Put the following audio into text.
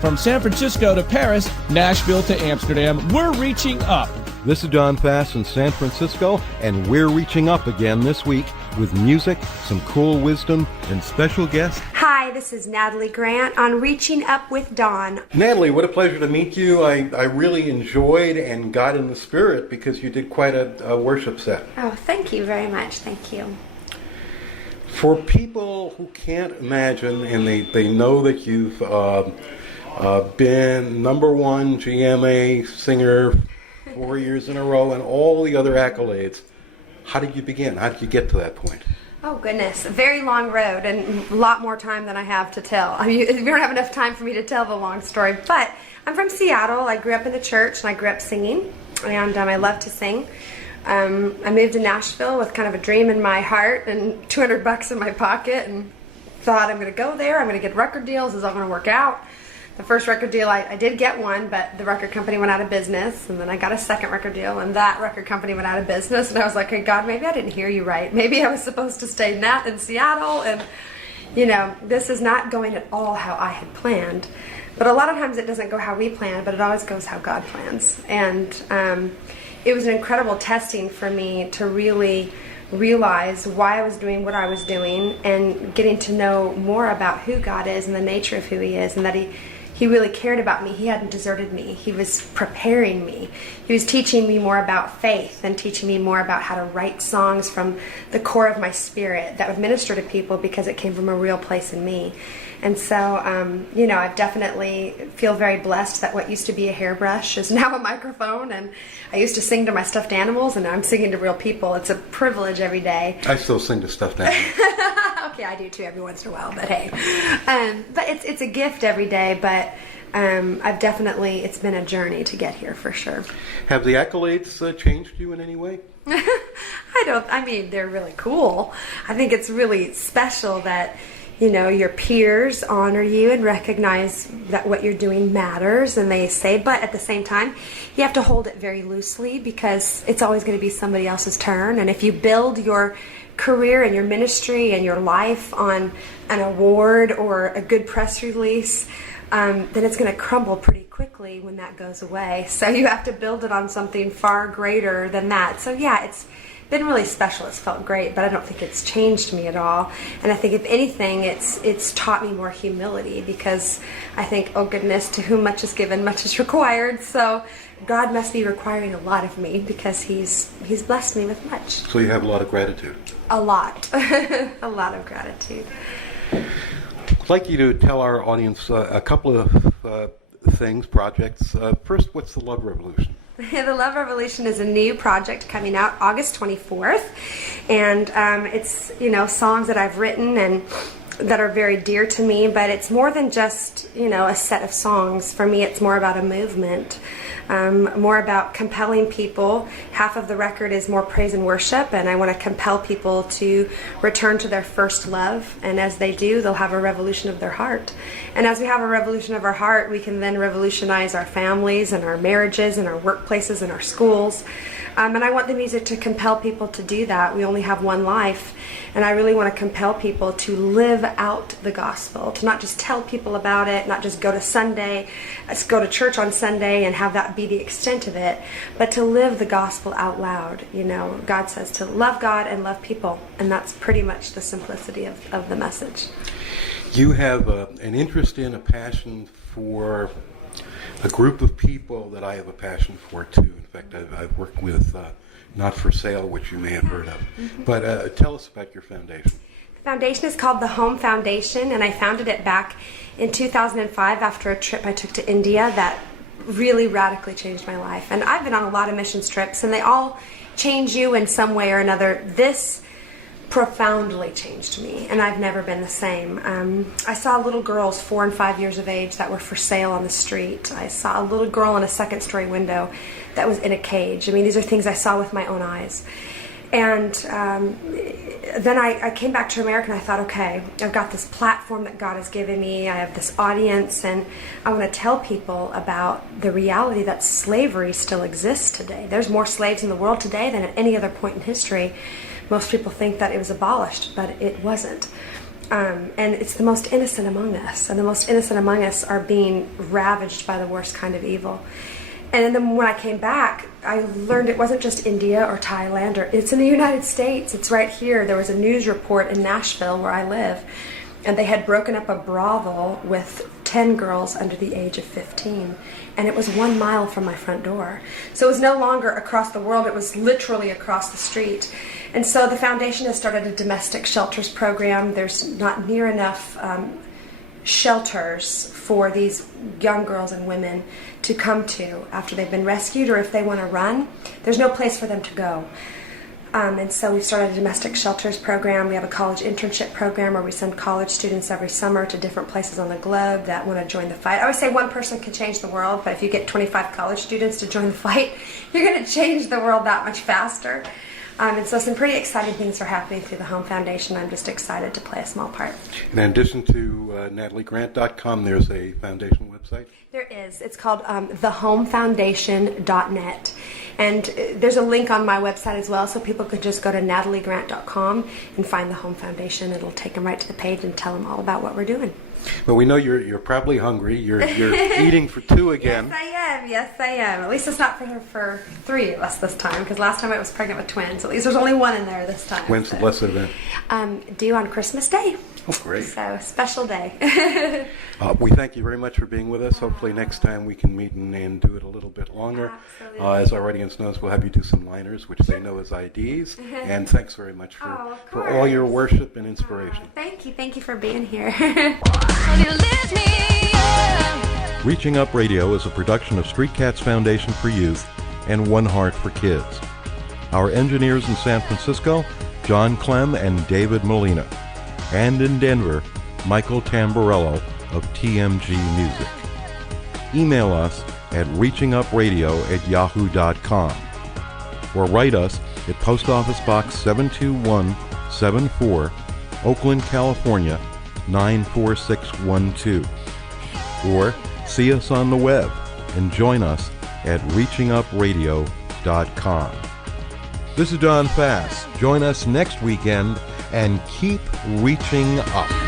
From San Francisco to Paris, Nashville to Amsterdam, we're reaching up. This is John Fass in San Francisco, and we're reaching up again this week with music, some cool wisdom, and special guests. Hi, this is Natalie Grant on Reaching Up with Dawn. Natalie, what a pleasure to meet you. I really enjoyed and got in the spirit because you did quite a worship set. Oh, thank you very much. Thank you. For people who can't imagine, and they know that you've been #1 GMA singer 4 years in a row and all the other accolades, how did you begin? How did you get to that point? Oh, goodness. A very long road and a lot more time than I have to tell. I mean, we don't have enough time for me to tell the long story. But I'm from Seattle. I grew up in the church and I grew up singing. And I love to sing. I moved to Nashville with kind of a dream in my heart and $200 in my pocket and thought, I'm going to go there. I'm going to get record deals. This is all going to work out. The first record deal, I did get one, but the record company went out of business, and then I got a second record deal, and that record company went out of business, and I was like, hey, God, maybe I didn't hear you right. Maybe I was supposed to stay in Seattle, and, you know, this is not going at all how I had planned. But a lot of times it doesn't go how we plan, but it always goes how God plans. And it was an incredible testing for me to really realize why I was doing what I was doing and getting to know more about who God is and the nature of who He is, and that He really cared about me. He hadn't deserted me. He was preparing me. He was teaching me more about faith and teaching me more about how to write songs from the core of my spirit that would minister to people because it came from a real place in me. And so, you know, I definitely feel very blessed that what used to be a hairbrush is now a microphone. And I used to sing to my stuffed animals, and now I'm singing to real people. It's a privilege every day. I still sing to stuffed animals. Okay, I do too every once in a while, but hey. But it's a gift every day, but I've definitely, it's been a journey to get here for sure. Have the accolades changed you in any way? I mean, they're really cool. I think it's really special that, you know, your peers honor you and recognize that what you're doing matters, and they say, but at the same time, you have to hold it very loosely because it's always going to be somebody else's turn. And if you build your career and your ministry and your life on an award or a good press release, then it's going to crumble pretty quickly when that goes away. So you have to build it on something far greater than that. So yeah, it's been really special. It's felt great, but I don't think it's changed me at all. And I think if anything, it's taught me more humility, because I think, oh goodness, to whom much is given, much is required. So God must be requiring a lot of me because He's blessed me with much. So you have a lot of gratitude. A lot. A lot of gratitude. I'd like you to tell our audience a couple of things, projects. First, what's the Love Revolution? The Love Revolution is a new project coming out August 24th, and it's, you know, songs that I've written and that are very dear to me, but it's more than just, you know, a set of songs. For me, it's more about a movement, more about compelling people. Half of the record is more praise and worship, and I want to compel people to return to their first love, and as they do, they'll have a revolution of their heart. And as we have a revolution of our heart, we can then revolutionize our families and our marriages and our workplaces and our schools. And I want the music to compel people to do that. We only have one life, and I really want to compel people to live out the gospel, to not just tell people about it, not just go to church on Sunday and have that be the extent of it, but to live the gospel out loud. You know, God says to love God and love people, and that's pretty much the simplicity of the message. You have an interest in, a passion for a group of people that I have a passion for too. In fact, I've worked with Not For Sale, which you may have heard of. Mm-hmm. But tell us about your foundation. The foundation is called the Home Foundation, and I founded it back in 2005 after a trip I took to India that really radically changed my life. And I've been on a lot of missions trips, and they all change you in some way or another. This profoundly changed me, and I've never been the same. I saw little girls 4 and 5 years of age that were for sale on the street. I saw a little girl in a second-story window that was in a cage. I mean, these are things I saw with my own eyes. And then I came back to America, and I thought, okay, I've got this platform that God has given me. I have this audience, and I want to tell people about the reality that slavery still exists today. There's more slaves in the world today than at any other point in history. Most people think that it was abolished, but it wasn't. And it's the most innocent among us, and the most innocent among us are being ravaged by the worst kind of evil. And then when I came back, I learned it wasn't just India or Thailand, or it's in the United States. It's right here. There was a news report in Nashville, where I live, and they had broken up a brothel with 10 girls under the age of 15. And it was 1 mile from my front door. So it was no longer across the world, it was literally across the street. And so the foundation has started a domestic shelters program. There's not near enough shelters for these young girls and women to come to after they've been rescued, or if they want to run. There's no place for them to go. And so we've started a domestic shelters program. We have a college internship program where we send college students every summer to different places on the globe that want to join the fight. I always say one person can change the world, but if you get 25 college students to join the fight, you're going to change the world that much faster. And so some pretty exciting things are happening through the Home Foundation. I'm just excited to play a small part. In addition to NatalieGrant.com, there's a foundation website? There is. It's called thehomefoundation.net. And there's a link on my website as well, so people could just go to NatalieGrant.com and find the Home Foundation. It'll take them right to the page and tell them all about what we're doing. Well, we know you're probably hungry. You're eating for two again. Yes, I am. At least it's not for 3 of us this time, because last time I was pregnant with twins. At least there's only one in there this time. When's the blessed event? Due on Christmas Day. Oh, great. So, special day. We thank you very much for being with us. Hopefully next time we can meet and do it a little bit longer. Absolutely. As our audience knows, we'll have you do some liners, which they know as IDs. And thanks very much for all your worship and inspiration. Thank you for being here. Reaching Up Radio is a production of Street Cats Foundation for Youth and One Heart for Kids. Our engineers in San Francisco, John Clem and David Molina. And in Denver, Michael Tamburello of TMG Music. Email us at reachingupradio@yahoo.com or write us at Post Office Box 72174, Oakland, California 94612. Or see us on the web and join us at reachingupradio.com. This is Don Fass. Join us next weekend and keep reaching up.